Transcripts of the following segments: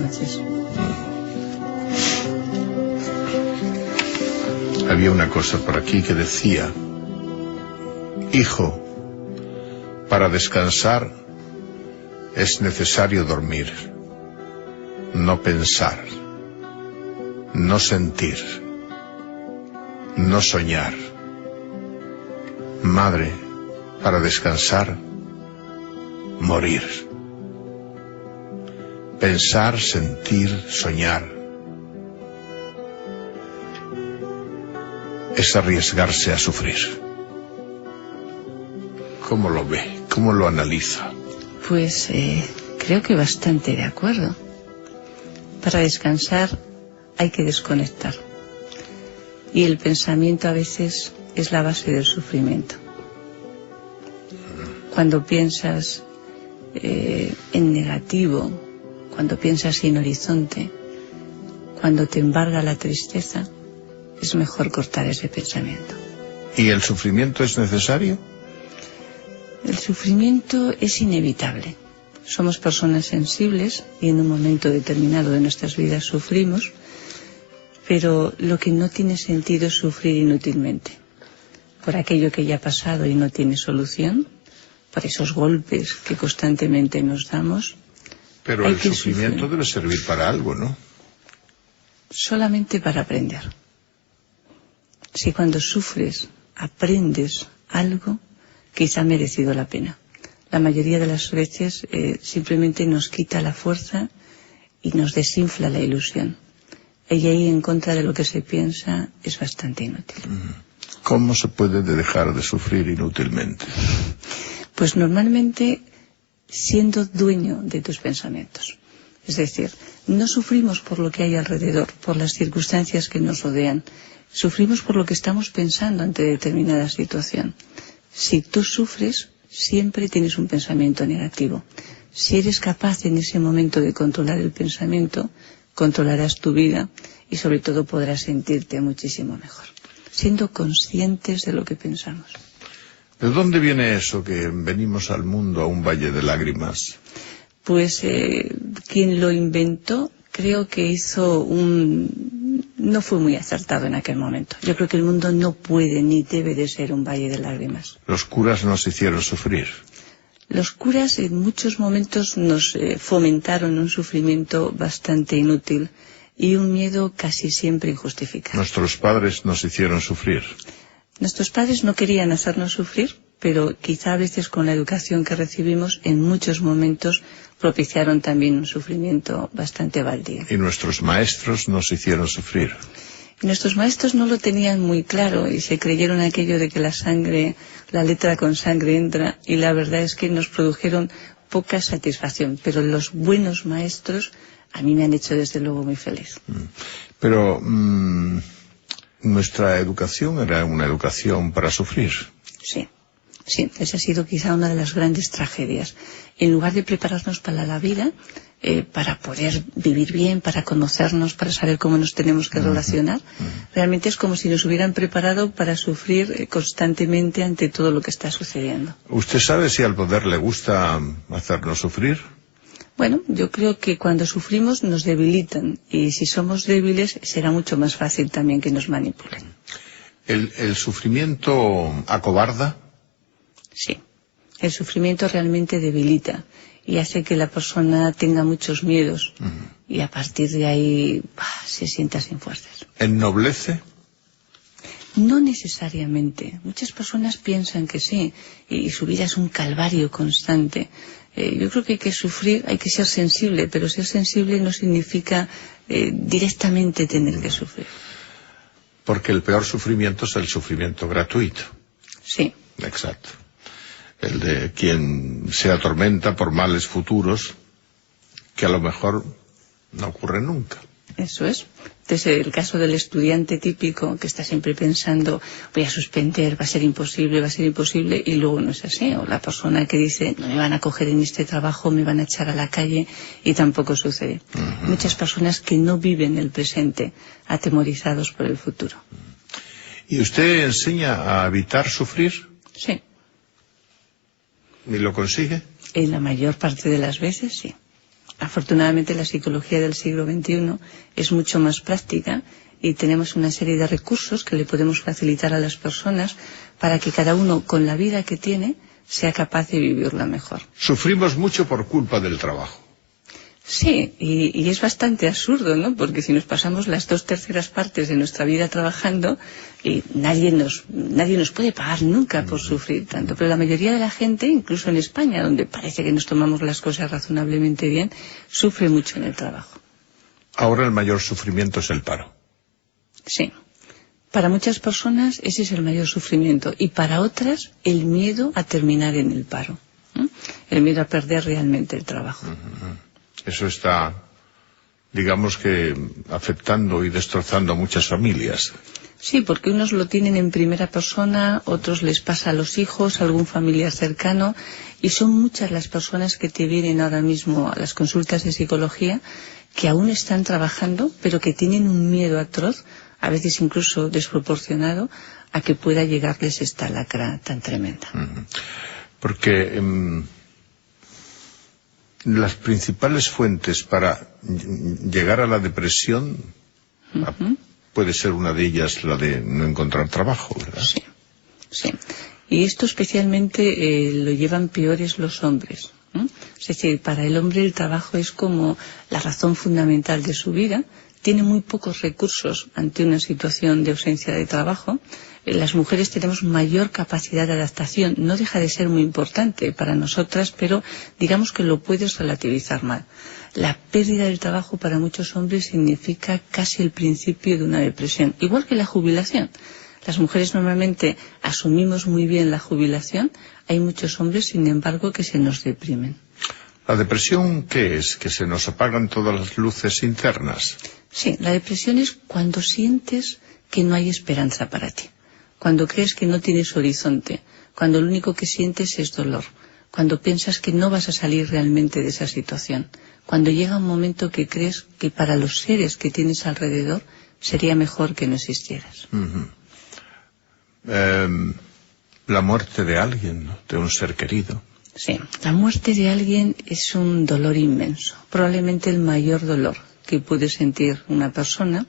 noches. Había una cosa por aquí que decía: hijo, para descansar es necesario dormir, no pensar, no sentir, no soñar. Madre, para descansar, morir. Pensar, sentir, soñar es arriesgarse a sufrir. ¿Cómo lo ve? ¿Cómo lo analiza? Pues creo que bastante de acuerdo. Para descansar hay que desconectar. Y el pensamiento a veces es la base del sufrimiento. Cuando piensas en negativo, cuando piensas sin horizonte, cuando te embarga la tristeza, es mejor cortar ese pensamiento. ¿Y el sufrimiento es necesario? El sufrimiento es inevitable. Somos personas sensibles y en un momento determinado de nuestras vidas sufrimos, pero lo que no tiene sentido es sufrir inútilmente por aquello que ya ha pasado y no tiene solución, por esos golpes que constantemente nos damos. Pero el sufrimiento debe servir para algo, ¿no? Solamente para aprender. Si cuando sufres aprendes algo, quizá ha merecido la pena. La mayoría de las veces simplemente nos quita la fuerza y nos desinfla la ilusión. Y ahí, en contra de lo que se piensa, es bastante inútil. ¿Cómo se puede dejar de sufrir inútilmente? Pues normalmente siendo dueño de tus pensamientos. Es decir, no sufrimos por lo que hay alrededor, por las circunstancias que nos rodean. Sufrimos por lo que estamos pensando ante determinada situación. Si tú sufres, siempre tienes un pensamiento negativo. Si eres capaz en ese momento de controlar el pensamiento, controlarás tu vida y sobre todo podrás sentirte muchísimo mejor, siendo conscientes de lo que pensamos. ¿De dónde viene eso que venimos al mundo a un valle de lágrimas? Pues quien lo inventó creo que no fue muy acertado en aquel momento. Yo creo que el mundo no puede ni debe de ser un valle de lágrimas. Los curas nos hicieron sufrir. Los curas en muchos momentos nos fomentaron un sufrimiento bastante inútil y un miedo casi siempre injustificado. Nuestros padres nos hicieron sufrir. Nuestros padres no querían hacernos sufrir, pero quizá a veces con la educación que recibimos en muchos momentos propiciaron también un sufrimiento bastante baldío. Y nuestros maestros nos hicieron sufrir. Y nuestros maestros no lo tenían muy claro y se creyeron aquello de que la letra con sangre entra, y la verdad es que nos produjeron poca satisfacción. Pero los buenos maestros a mí me han hecho desde luego muy feliz. Pero nuestra educación era una educación para sufrir. Sí. Sí, esa ha sido quizá una de las grandes tragedias. En lugar de prepararnos para la vida, para poder vivir bien, para conocernos, para saber cómo nos tenemos que relacionar, realmente es como si nos hubieran preparado para sufrir constantemente ante todo lo que está sucediendo. ¿Usted sabe si al poder le gusta hacernos sufrir? Bueno, yo creo que cuando sufrimos nos debilitan, y si somos débiles será mucho más fácil también que nos manipulen. ¿El sufrimiento acobarda? Sí, el sufrimiento realmente debilita y hace que la persona tenga muchos miedos y a partir de ahí se sienta sin fuerzas. ¿Ennoblece? No necesariamente. Muchas personas piensan que sí y su vida es un calvario constante. Yo creo que hay que sufrir, hay que ser sensible, pero ser sensible no significa directamente tener que sufrir. Porque el peor sufrimiento es el sufrimiento gratuito. Sí. Exacto. El de quien se atormenta por males futuros que a lo mejor no ocurren nunca. Eso es. Entonces, el caso del estudiante típico que está siempre pensando, voy a suspender, va a ser imposible, y luego no es así. O la persona que dice, no me van a coger en este trabajo, me van a echar a la calle, y tampoco sucede. Muchas personas que no viven el presente, atemorizados por el futuro. ¿Y usted enseña a evitar sufrir? Sí. ¿Y lo consigue? En la mayor parte de las veces, sí. Afortunadamente la psicología del siglo XXI es mucho más práctica y tenemos una serie de recursos que le podemos facilitar a las personas para que cada uno, con la vida que tiene, sea capaz de vivirla mejor. Sufrimos mucho por culpa del trabajo. Sí, y es bastante absurdo, ¿no? Porque si nos pasamos las 2/3 partes de nuestra vida trabajando, y nadie nos puede pagar nunca por sufrir tanto. Pero la mayoría de la gente, incluso en España, donde parece que nos tomamos las cosas razonablemente bien, sufre mucho en el trabajo. Ahora el mayor sufrimiento es el paro. Sí. Para muchas personas ese es el mayor sufrimiento y para otras el miedo a terminar en el paro, ¿eh? El miedo a perder realmente el trabajo. Eso está, digamos que, afectando y destrozando a muchas familias. Sí, porque unos lo tienen en primera persona, otros les pasa a los hijos, a algún familiar cercano, y son muchas las personas que te vienen ahora mismo a las consultas de psicología que aún están trabajando, pero que tienen un miedo atroz, a veces incluso desproporcionado, a que pueda llegarles esta lacra tan tremenda. Porque las principales fuentes para llegar a la depresión, puede ser una de ellas la de no encontrar trabajo, ¿verdad? Sí, sí. Y esto especialmente lo llevan peores los hombres, ¿eh? Es decir, para el hombre el trabajo es como la razón fundamental de su vida. Tiene muy pocos recursos ante una situación de ausencia de trabajo. Las mujeres tenemos mayor capacidad de adaptación. No deja de ser muy importante para nosotras, pero digamos que lo puedes relativizar mal. La pérdida del trabajo para muchos hombres significa casi el principio de una depresión, igual que la jubilación. Las mujeres normalmente asumimos muy bien la jubilación. Hay muchos hombres, sin embargo, que se nos deprimen. ¿La depresión qué es? ¿Que se nos apagan todas las luces internas? Sí, la depresión es cuando sientes que no hay esperanza para ti, cuando crees que no tienes horizonte, cuando lo único que sientes es dolor, cuando piensas que no vas a salir realmente de esa situación, cuando llega un momento que crees que para los seres que tienes alrededor sería mejor que no existieras. La muerte de alguien, ¿no? De un ser querido. Sí, la muerte de alguien es un dolor inmenso, probablemente el mayor dolor que puede sentir una persona,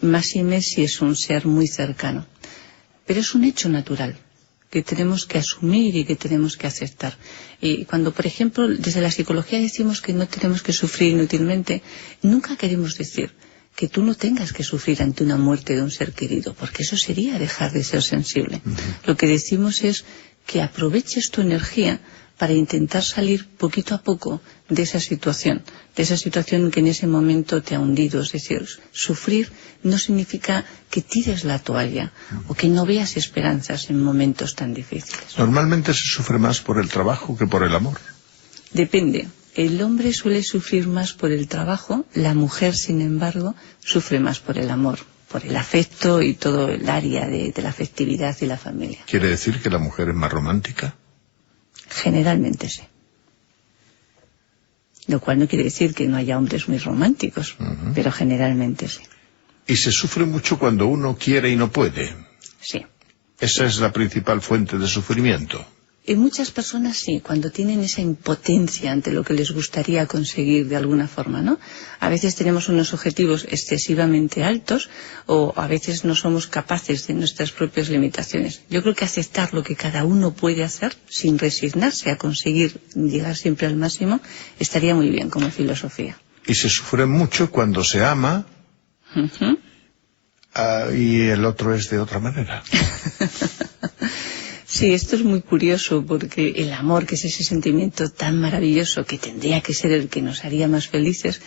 máxime si es un ser muy cercano. Pero es un hecho natural que tenemos que asumir y que tenemos que aceptar. Y cuando, por ejemplo, desde la psicología decimos que no tenemos que sufrir inútilmente, nunca queremos decir que tú no tengas que sufrir ante una muerte de un ser querido, porque eso sería dejar de ser sensible. Lo que decimos es que aproveches tu energía para intentar salir poquito a poco de esa situación que en ese momento te ha hundido. Es decir, sufrir no significa que tires la toalla o que no veas esperanzas en momentos tan difíciles. Normalmente se sufre más por el trabajo que por el amor. Depende. El hombre suele sufrir más por el trabajo, la mujer, sin embargo, sufre más por el amor, por el afecto y todo el área de la afectividad y la familia. ¿Quiere decir que la mujer es más romántica? Generalmente sí. Lo cual no quiere decir que no haya hombres muy románticos, pero generalmente sí. Y se sufre mucho cuando uno quiere y no puede. Sí. Esa es la principal fuente de sufrimiento. En muchas personas sí, cuando tienen esa impotencia ante lo que les gustaría conseguir de alguna forma, ¿no? A veces tenemos unos objetivos excesivamente altos o a veces no somos capaces de nuestras propias limitaciones. Yo creo que aceptar lo que cada uno puede hacer sin resignarse a conseguir llegar siempre al máximo estaría muy bien como filosofía. Y se sufre mucho cuando se ama y el otro es de otra manera. Sí, esto es muy curioso porque el amor, que es ese sentimiento tan maravilloso que tendría que ser el que nos haría más felices,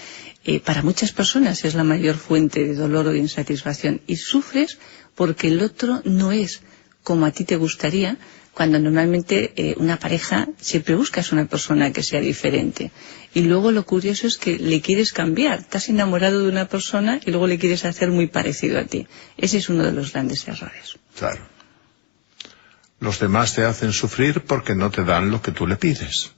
para muchas personas es la mayor fuente de dolor o de insatisfacción. Y sufres porque el otro no es como a ti te gustaría, cuando normalmente una pareja siempre buscas una persona que sea diferente. Y luego lo curioso es que le quieres cambiar. Estás enamorado de una persona y luego le quieres hacer muy parecido a ti. Ese es uno de los grandes errores. Claro. Los demás te hacen sufrir porque no te dan lo que tú le pides.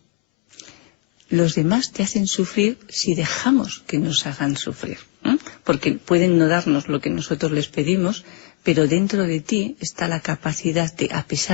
Los demás te hacen sufrir si dejamos que nos hagan sufrir, ¿eh? Porque pueden no darnos lo que nosotros les pedimos, pero dentro de ti está la capacidad de, a pesar